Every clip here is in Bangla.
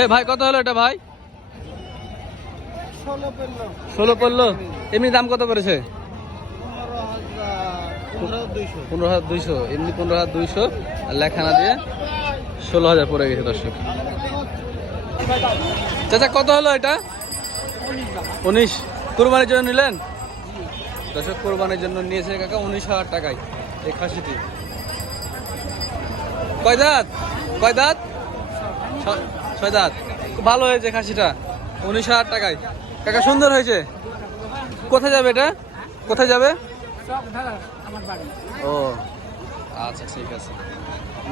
এ ভাই কত হলো এটা ভাই? ষোলো পড়ল। এমনি দাম কত করেছে পনেরো হাজার দুইশো। এমনি পনেরো হাজার দুইশো। আর লেখানা দিয়ে ষোলো হাজার পড়ে গেছে দর্শক। চাচা কত হলো এটা? উনিশ। কুরবানির জন্য নিলেন? দর্শক কুরবানির জন্য নিয়েছে কাকা উনিশ হাজার টাকায়। এই খাসিটি। কয় দাঁত? কয় দাঁত? ছয় ভালো হয়েছে খাসিটা। উনিশ হাজার টাকায়। কাকা, সুন্দর হয়েছে? কোথায় যাবে এটা? কোথায় যাবে? ও আচ্ছা ঠিক আছে।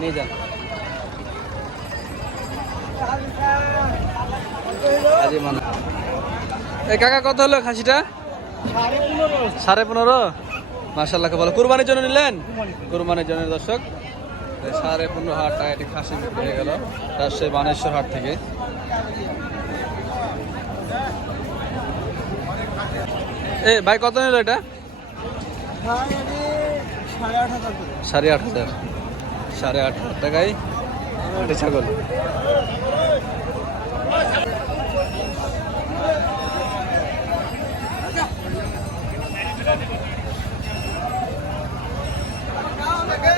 নিয়ে যান। এই কাকা, কত হলো খাসিটা? সাড়ে পনেরো। সাড়ে পনেরো? মার্শাল্লাহ বলো কুরবানির জন্য নিলেন? কুরবানির জন্য, দর্শক। সাড়ে পনেরো হাজার টাকা একটি খাসি বিক্রি হয়ে গেল। রাজশাহী বানেশ্বর হাট থেকে। এ, ভাই, কত নিল এটা? সাড়ে আট হাজার সাড়ে আট হাজার। সাড়ে আট হাজার টাকায় একটা ছাগল।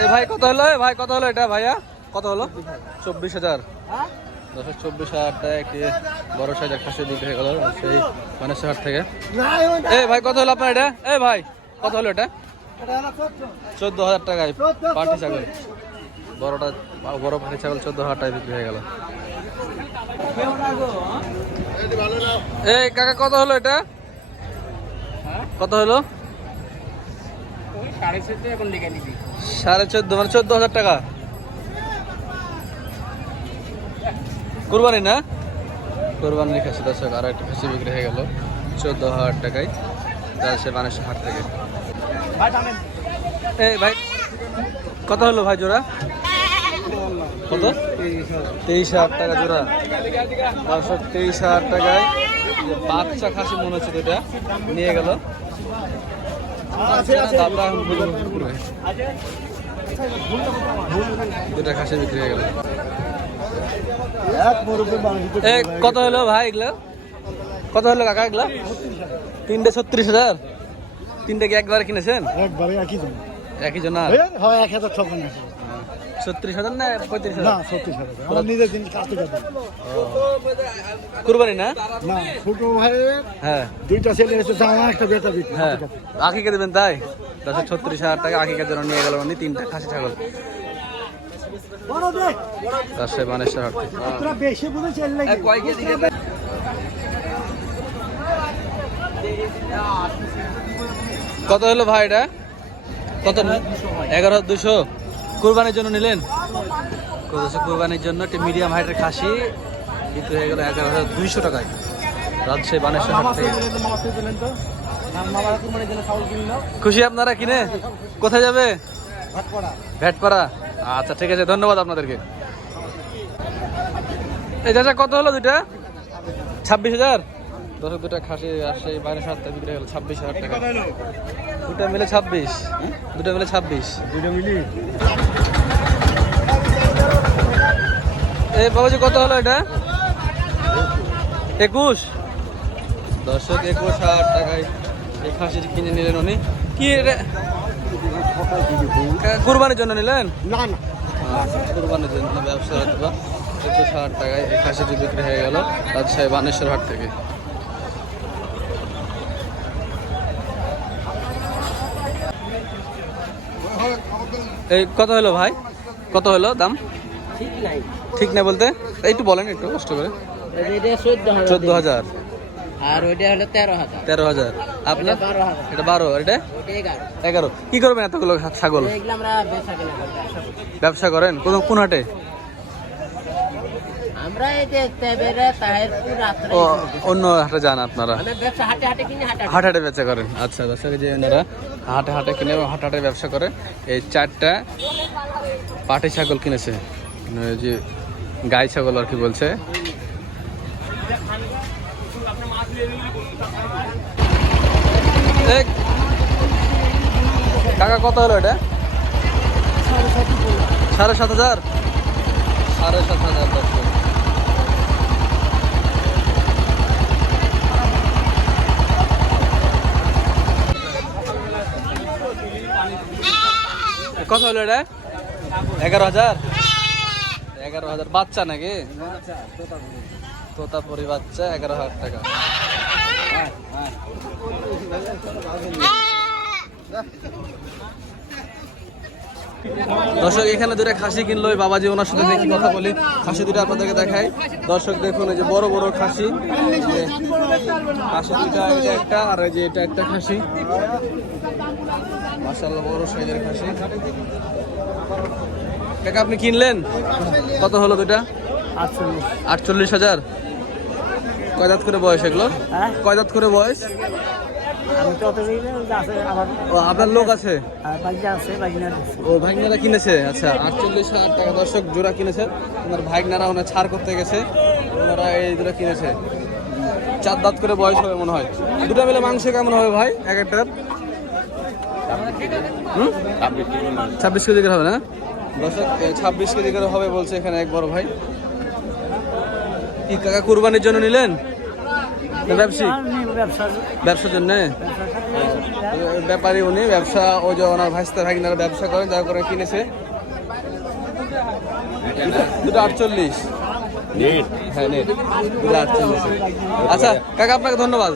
এ ভাই কত হলো? এ ভাই কত হলো এটা ভাইয়া? কত হলো? চব্বিশ হাজার। দশ চব্বিশ হাজার টাকা একটি বড় সাইজের খাসি বিক্রি হয়ে গেল সেই মানেশ্বর হাট থেকে। এ ভাই কত হলো আপনার এটা? এ ভাই কত হলো এটা? চোদ্দ হাজার টাকায় পাটি ছাগল। বড়টা বড় পাটি ছাগল চোদ্দ হাজার টাকায় বিক্রি হয়ে গেল। এই কাকা কত হলো এটা? কত হলো? সাড়ে এখন লিখে নিবি। সাড়ে চোদ্দ মানে চোদ্দ হাজার টাকা। কুরবানি না? কুরবানি খাসি দর্শক, আরও একটা খাসি বিক্রি হয়ে গেল। চোদ্দ হাজার টাকায় সে মানুষের হাট থেকে। এই ভাই, কত হলো ভাই জোড়া? কত? তেইশ হাজার টাকা জোড়া। দর্শক, তেইশ হাজার টাকায় বাচ্চা খাসি মনে হচ্ছে দুটা নিয়ে গেল। দুটা খাসি বিক্রি হয়ে গেল কত হলো ভাই এগুলো? কত হলো কাকা এগুলো? তিনটে ছত্রিশ হাজার। তিনটে কি একবারে কিনেছেন? একবারে একই জন একই জনা হয় এক হাজার আছে ছত্রিশ হাজার না পঁয়ত্রিশ না হাজার সত্যি হাজার। আমার নিজের জিনিস কুরবানি না? না ছোট ভাইয়ের হ্যাঁ। দুইটা ছেলে এসেছে আমার একটা বেটা বিক্রি হ্যাঁ। দেবেন তাই? দশ ছত্রিশ হাজার টাকা আখিকের জন্য নিয়ে গেল উনি তিনটা খাসি ছাগল। বড় দে রাজশাহী বানেশ্বর হাট বেশি বুঝে চেল কয় কেজি দেবেন? কত হলো ভাই এটা কত? এগারো দুশো। কুরবানির জন্য নিলেন? কুরবানির জন্য? একটি মিডিয়াম হাইটের খাসি, বিক্রি হয়ে গেল এগারো হাজার দুইশো টাকায়। রাজশাহী বানেশ্বর হাট থেকে। খুশি আপনারা কিনে? কোথায় যাবে? ভ্যাটপাড়া আচ্ছা ঠিক আছে, ধন্যবাদ আপনাদেরকে। এই চাচা কত হলো দুইটা? ছাব্বিশ হাজার? দশ দুটা খাসি আসে বাইরে সাতটা বিক্রি হলো ছাব্বিশ হাজার টাকা। দুটা মিলে ছাব্বিশ। দুটা মিলে ছাব্বিশ। দুইটা মিলি এই বাবাজি কত হলো এটা? একুশ? দর্শক একুশ হাজার টাকায় এই খাসিটি কিনে নিলেন উনি। কি এটা? কুরবানির জন্য নিলেন? না না। কুরবানির জন্য ব্যবসা হয়তো বা। একুশ হাজার টাকায় এই খাসিটি বিক্রি হয়ে গেল রাজশাহী বানেশ্বর হাট থেকে। এই কত হলো ভাই? কত হলো দাম? ঠিক নাই। ঠিক না বলতে? একটু বলেন একটু কষ্ট করে। চোদ্দ হাজার আর ওইটা হলো তেরো হাজার। তেরো হাজার। আপনার? এটা বারো এটা এগারো। কি করবেন এতগুলো ছাগল? বেচা ব্যবসা করেন? কোন কোন হাটে? অন্য হাটে যান আপনারা। হাটে হাটে ব্যবসা করেন। আচ্ছা দর্শক যে ওনারা হাটে হাটে কিনে হাট হাটে ব্যবসা করে এই চারটা পাটি ছাগল কিনেছে। যে গাই ছাগল আর কি বলছে। টাকা কত হলো এটা? সাড়ে সাত হাজার? সাড়ে সাত হাজার। কত হলো এটা? এগারো হাজার? এগারো হাজার। বাচ্চা নাকি? তোতাপুরি বাচ্চা, এগারো হাজার টাকা। দর্শক, এখানে দুটো খাসি কিনলো বাবাজি, ওনার সাথে দেখি কথা বলি। খাসি দুটো আপনাদেরকে দেখাই। দর্শক, দেখুন, এই যে বড় বড় খাসি। খাসি দুটা একটা, আর যে এটা একটা খাসি। মাশাআল্লাহ, বড় সাইজের খাসি। কাকা আপনি কিনলেন? কত হলো দুটা আটচল্লিশ। হাজার। কয় দাঁত করে বয়স এগুলো? হ্যাঁ? কয় করে বয়স? আপনার লোক আছে? বাগিনা আছে ও ভাইগনারা কিনেছে? আচ্ছা আটচল্লিশ হাজার টাকা দর্শক জোড়া কিনেছে। ওনার ভাইগনারা ওনার ছাড় করতে গেছে। ওনারা এই দুটো কিনেছে। চার দাঁত করে বয়স হবে মনে হয়। দুটো মিলে মাংস কেমন হবে ভাই? এক একটার হুম? ছাব্বিশ কেজি করে হবে না? দর্শক ছাব্বিশ কেজি করে হবে বলছে এখানে এক বড় ভাই। কি কাকা কুরবানির জন্য নিলেন? না ব্যবসায়িক ব্যবসা ব্যবসার জন্য? ব্যাপারী উনি ব্যবসা ও যে ওনার ভাইস্তা ভাগিনারা ব্যবসা করেন যার করে কিনেছে। দুটো আটচল্লিশ। হ্যাঁ নেট। দুটো আটচল্লিশ। আচ্ছা কাকা আপনাকে ধন্যবাদ।